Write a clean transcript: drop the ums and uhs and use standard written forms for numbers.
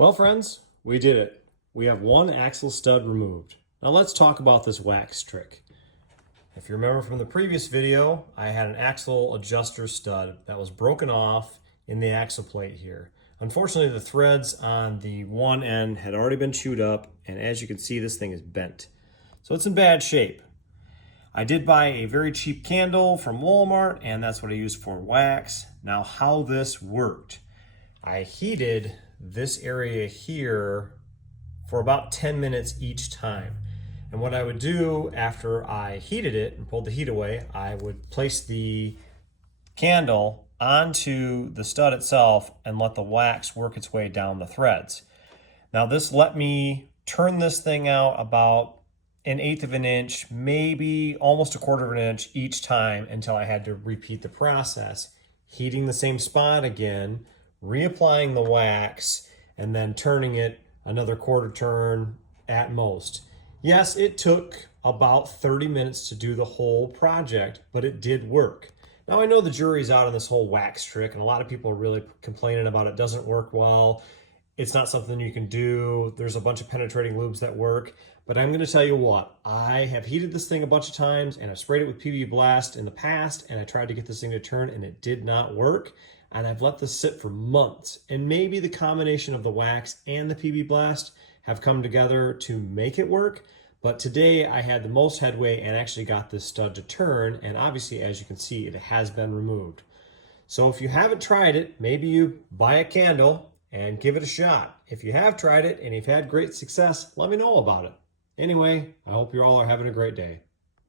Well, friends, we did it. We have one axle stud removed. Now let's talk about this wax trick. If you remember from the previous video, I had an axle adjuster stud that was broken off in the axle plate here. Unfortunately, the threads on the one end had already been chewed up, and as you can see, this thing is bent. So it's in bad shape. I did buy a very cheap candle from Walmart, and that's what I used for wax. Now, how this worked. I heated this area here for about 10 minutes each time. And what I would do after I heated it and pulled the heat away, I would place the candle onto the stud itself and let the wax work its way down the threads. Now this let me turn this thing out about 1/8 of an inch, maybe almost 1/4 of an inch each time until I had to repeat the process, heating the same spot again, reapplying the wax, and then turning it another 1/4 turn at most. Yes, it took about 30 minutes to do the whole project, but it did work. Now I know the jury's out on this whole wax trick, and a lot of people are really complaining about it doesn't work well. It's not something you can do. There's a bunch of penetrating lubes that work, but I'm gonna tell you what, I have heated this thing a bunch of times and I've sprayed it with PB Blast in the past, and I tried to get this thing to turn and it did not work. And I've let this sit for months, and maybe the combination of the wax and the PB Blast have come together to make it work. But today I had the most headway and actually got this stud to turn, and obviously, as you can see, it has been removed. So if you haven't tried it, maybe you buy a candle and give it a shot. If you have tried it and you've had great success, let me know about it. Anyway, I hope you all are having a great day.